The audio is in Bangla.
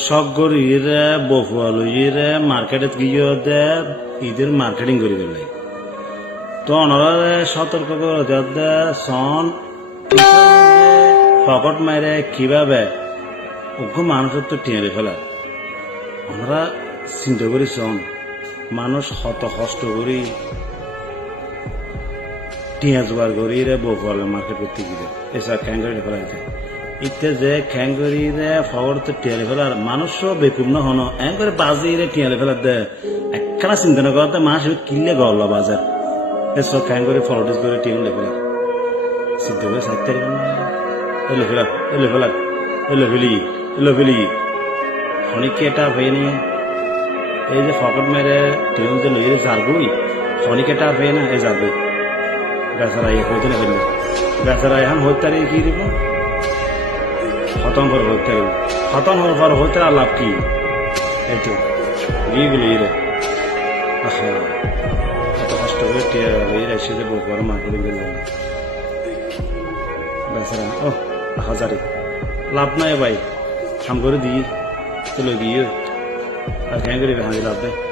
সগরিরে বফুয়ালইরে মার্কেটে গিয়ে দে ঈদের মার্কেটিং করি পেলাই তো অনরে সতর্ক করে দে সন পকেট মারে কিভাবে ওকে মানুষের তো টেনে ফেলা আমরা চিন্তা করি সন মানুষ হত কষ্ট করি টিয়া জোগাড় করি রে বফুয়ালে মার্কেট করতে গিয়ে এসব ক্যাঙ্গারি ফেলাইতে ইতে যে খ্যাঙ্গরি রে ফর তো টিয়ালে ফেলার মানুষও বেকুম না হনো একবারে বাজি রে টিয়ালে ফেলার দে একখানা চিন্তা না করতে মানুষ কিনলে গল বাজার এসব খ্যাঙ্গরি ফরটিস করে টিয়ালে ফেলার চিন্তা করে সাইতে এলে ফেলার এলে ফেলার এলে ফেলি খনিকে এটা হয়ে নিয়ে এই যে ফকট মেরে টিউন যে লইয়ে যারবই খনিকে এটা হয়ে না এ যাবে বেচারা ইয়ে হইতে না ফেললে বেচারা এখন হইতে কি দিব খতম করে হইতে খতম হওয়ার পর হইতে আর লাভ কি এই তো গিয়ে গেল ইরে এত কষ্ট করে টিয়া এসে যে বউর মা করে গেল বেচারা ও হাজারে লাভ নাই ভাই কাম করে দিই চলো গিয়ে আর কেন করি হাজি লাভ দেয়